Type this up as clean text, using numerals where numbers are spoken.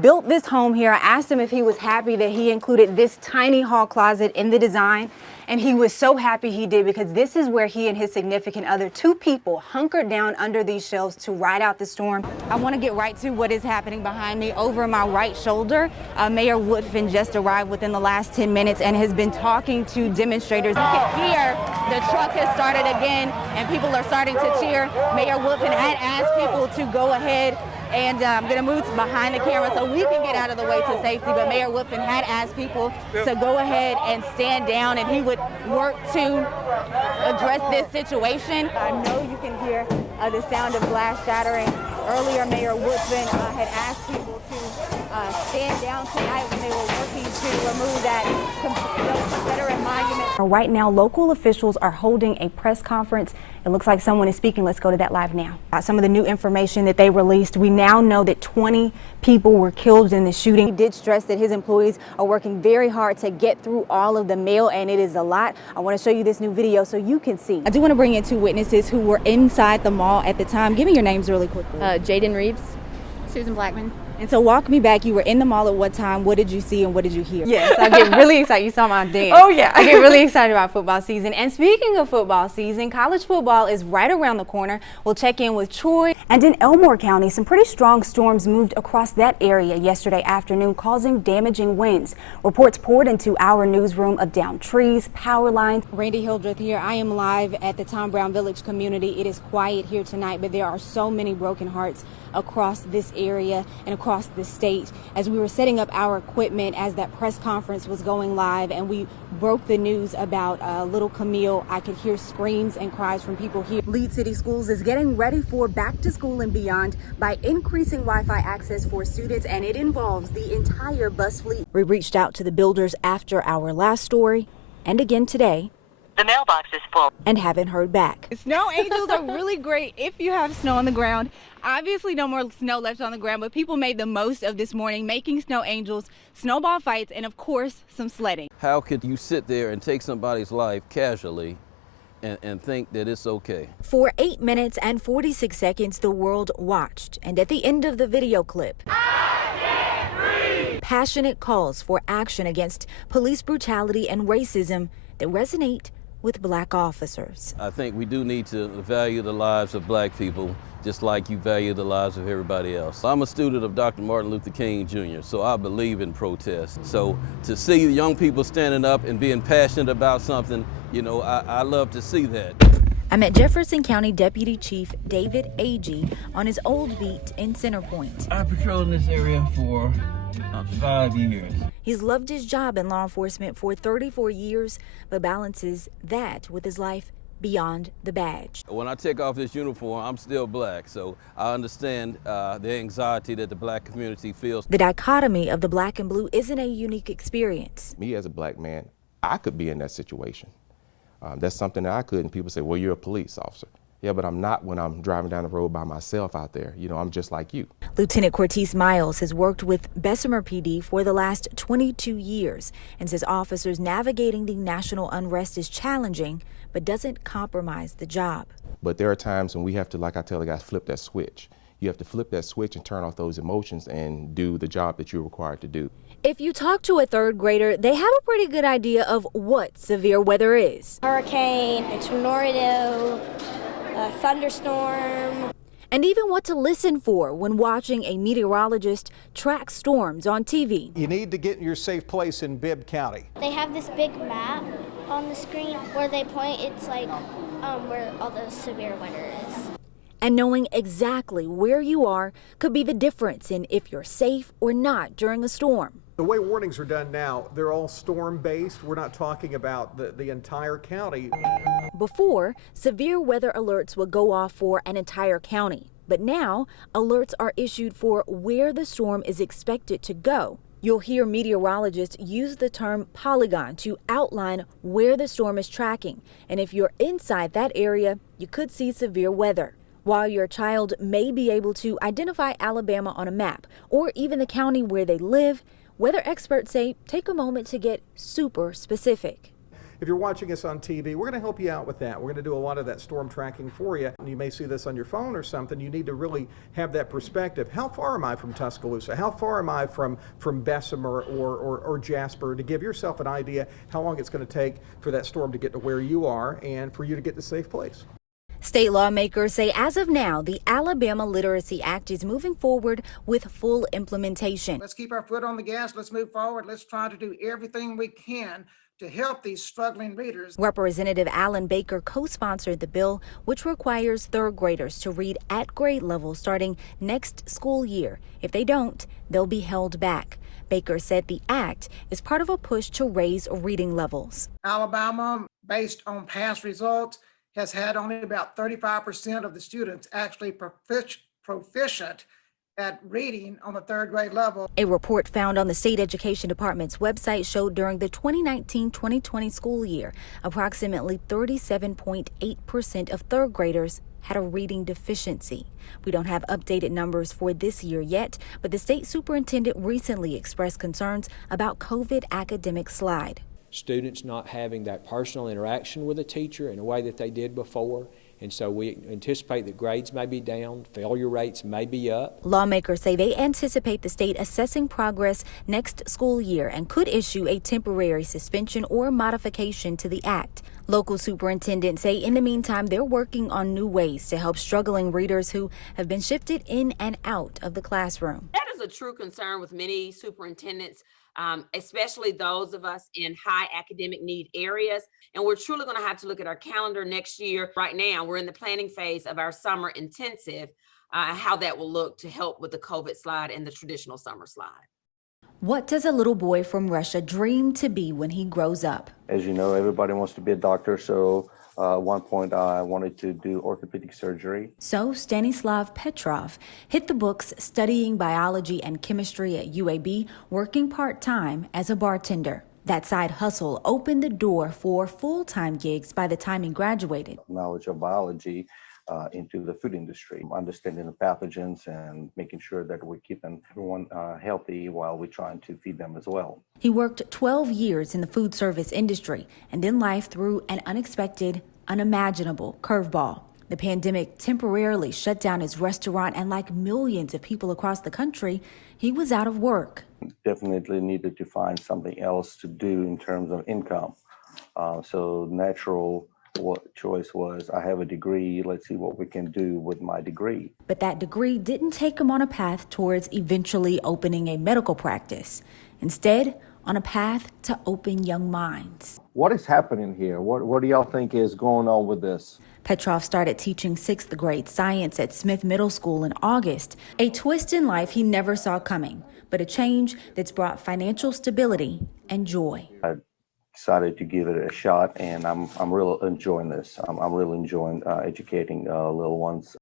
built this home here. I asked him if he was happy that he included this tiny hall closet in the design. And he was so happy he did, because this is where he and his significant other, two people, hunkered down under these shelves to ride out the storm. I want to get right to what is happening behind me. Over my right shoulder, Mayor Woodfin just arrived within the last 10 minutes and has been talking to demonstrators. You can hear the truck has started again and people are starting to cheer. Mayor Woodfin had asked people to go ahead, and I'm going to move behind the camera so we can get out of the way to safety. But Mayor Woodfin had asked people to go ahead and stand down, and he would work to address this situation. I know you can hear the sound of glass shattering. Earlier, Mayor Woodfin had asked people to stand down tonight when they were working to remove that Confederate monument. Right now, local officials are holding a press conference. It looks like someone is speaking. Let's go to that live now. Some of the new information that they released. We now know that 20 people were killed in the shooting. He did stress that his employees are working very hard to get through all of the mail, and it is a lot. I want to show you this new video so you can see. I do want to bring in two witnesses who were inside the mall at the time. Give me your names really quickly. Jaden Reeves, Susan Blackman. And so walk me back. You were in the mall at what time? What did you see and what did you hear? Yes, I get really excited. You saw my dance. Oh, yeah. I get really excited about football season. And speaking of football season, college football is right around the corner. We'll check in with Troy. And in Elmore County, some pretty strong storms moved across that area yesterday afternoon, causing damaging winds. Reports poured into our newsroom of downed trees, power lines. Randi Hildreth here. I am live at the Tom Brown Village community. It is quiet here tonight, but there are so many broken hearts across this area and across the state. As we were setting up our equipment as that press conference was going live and we broke the news about little Camille, I could hear screams and cries from people here. Lead City Schools is getting ready for back to school and beyond by increasing Wi-Fi access for students, and it involves the entire bus fleet. We reached out to the builders after our last story and again today. The mailbox is full and haven't heard back. Snow angels are really great if you have snow on the ground. Obviously no more snow left on the ground, but people made the most of this morning, making snow angels, snowball fights, and of course some sledding. How could you sit there and take somebody's life casually and think that it's okay? For 8 minutes and 46 seconds, the world watched, and at the end of the video clip, I can't breathe. Passionate calls for action against police brutality and racism that resonate with black officers. I think we do need to value the lives of black people just like you value the lives of everybody else. I'm a student of Dr. Martin Luther King Jr., so I believe in protest. So to see young people standing up and being passionate about something, you know, I love to see that. I met Jefferson County Deputy Chief David Agee on his old beat in Centerpoint. I patrolled in this area for about 5 years. He's loved his job in law enforcement for 34 years, but balances that with his life beyond the badge. When I take off this uniform, I'm still black, so I understand the anxiety that the black community feels. The dichotomy of the black and blue isn't a unique experience. Me as a black man, I could be in that situation. That's something that I could, and people say, well, you're a police officer. Yeah, but I'm not when I'm driving down the road by myself out there. You know, I'm just like you. Lieutenant Cortese Miles has worked with Bessemer PD for the last 22 years and says officers navigating the national unrest is challenging, but doesn't compromise the job. But there are times when we have to, like I tell the guys, flip that switch. You have to flip that switch and turn off those emotions and do the job that you're required to do. If you talk to a third grader, they have a pretty good idea of what severe weather is. Hurricane, a tornado, a thunderstorm. And even what to listen for when watching a meteorologist track storms on TV. You need to get in your safe place in Bibb County. They have this big map on the screen where they point, it's like where all the severe weather is. And knowing exactly where you are could be the difference in if you're safe or not during a storm. The way warnings are done now, they're all storm-based. We're not talking about the entire county. Before, severe weather alerts would go off for an entire county. But now, alerts are issued for where the storm is expected to go. You'll hear meteorologists use the term polygon to outline where the storm is tracking. And if you're inside that area, you could see severe weather. While your child may be able to identify Alabama on a map or even the county where they live, weather experts say take a moment to get super specific. if you're watching us on TV, we're going to help you out with that. We're going to do a lot of that storm tracking for you. You may see this on your phone or something. You need to really have that perspective. How far am I from Tuscaloosa? How far am I from Bessemer or Jasper, to give yourself an idea how long it's going to take for that storm to get to where you are and for you to get to a safe place. State lawmakers say as of now, the Alabama Literacy Act is moving forward with full implementation. Let's keep our foot on the gas. Let's move forward. Let's try to do everything we can to help these struggling readers. Representative Alan Baker co-sponsored the bill, which requires third graders to read at grade level starting next school year. If they don't, they'll be held back. Baker said the act is part of a push to raise reading levels. Alabama, based on past results, has had only about 35% of the students actually proficient at reading on the third grade level. A report found on the state education department's website showed during the 2019-2020 school year, approximately 37.8% of third graders had a reading deficiency. We don't have updated numbers for this year yet, but the state superintendent recently expressed concerns about COVID academic slide. Students not having that personal interaction with a teacher in a way that they did before. And so we anticipate that grades may be down, failure rates may be up. Lawmakers say they anticipate the state assessing progress next school year and could issue a temporary suspension or modification to the act. Local superintendents say in the meantime, they're working on new ways to help struggling readers who have been shifted in and out of the classroom. That is a true concern with many superintendents, especially those of us in high academic need areas. And we're truly going to have to look at our calendar next year. Right now, we're in the planning phase of our summer intensive, how that will look to help with the COVID slide and the traditional summer slide. What does a little boy from Russia dream to be when he grows up? As you know, everybody wants to be a doctor, so at one point I wanted to do orthopedic surgery. So Stanislav Petrov hit the books studying biology and chemistry at UAB, working part-time as a bartender. That side hustle opened the door for full-time gigs by the time he graduated. Knowledge of biology into the food industry, understanding the pathogens and making sure that we're keeping everyone healthy while we're trying to feed them as well. He worked 12 years in the food service industry, and then life threw an unexpected, unimaginable curveball. The pandemic temporarily shut down his restaurant, and like millions of people across the country, he was out of work. Definitely needed to find something else to do in terms of income. So natural choice was, I have a degree, let's see what we can do with my degree. But that degree didn't take him on a path towards eventually opening a medical practice. Instead, on a path to open young minds. What is happening here? What do y'all think is going on with this? Petrov started teaching 6th grade science at Smith Middle School in August. A twist in life he never saw coming, but a change that's brought financial stability and joy. I decided to give it a shot, and I'm really enjoying this. I'm really enjoying educating little ones.